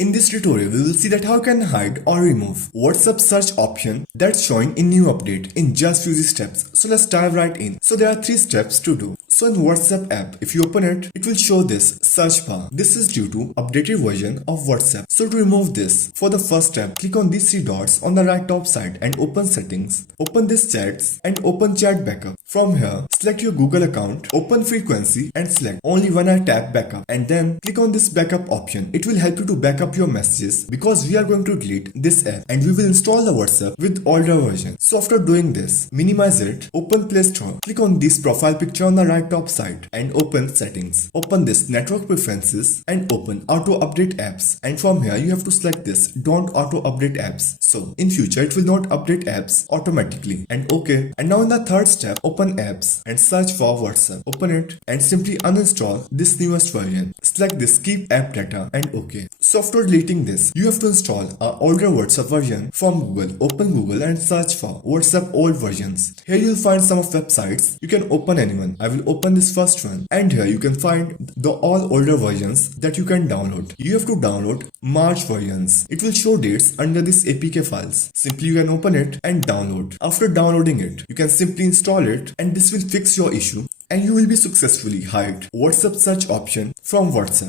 In this tutorial, we will see that how you can hide or remove WhatsApp search option that's showing in new update in just few steps. So let's dive right in. So there are 3 steps to do. So in WhatsApp app, if you open it, it will show this search bar. This is due to updated version of WhatsApp. So to remove this, for the first step, click on these 3 dots on the right top side and open settings. Open this chats and open chat backup. From here, select your Google account, open frequency and select only when I tap backup and then click on this backup option. It will help you to backup your messages because we are going to delete this app and we will install the WhatsApp with older version. So after doing this, minimize it, open Play Store, click on this profile picture on the right top side and open settings. Open this network preferences and open auto update apps, and from here you have to select this don't auto update apps. So in future it will not update apps automatically and okay. And now in the third step, open apps and search for WhatsApp. Open it and simply uninstall this newest version. Select this keep app data and okay. So after deleting this, you have to install an older WhatsApp version from Google. Open Google and search for WhatsApp old versions. Here you'll find some of websites. You can open anyone. I will open this first one, and here you can find the all older versions that you can download. You have to download March versions. It will show dates under this APK files. Simply you can open it and download. After downloading it, you can simply install it and this will fix your issue and you will be successfully hide WhatsApp search option from WhatsApp.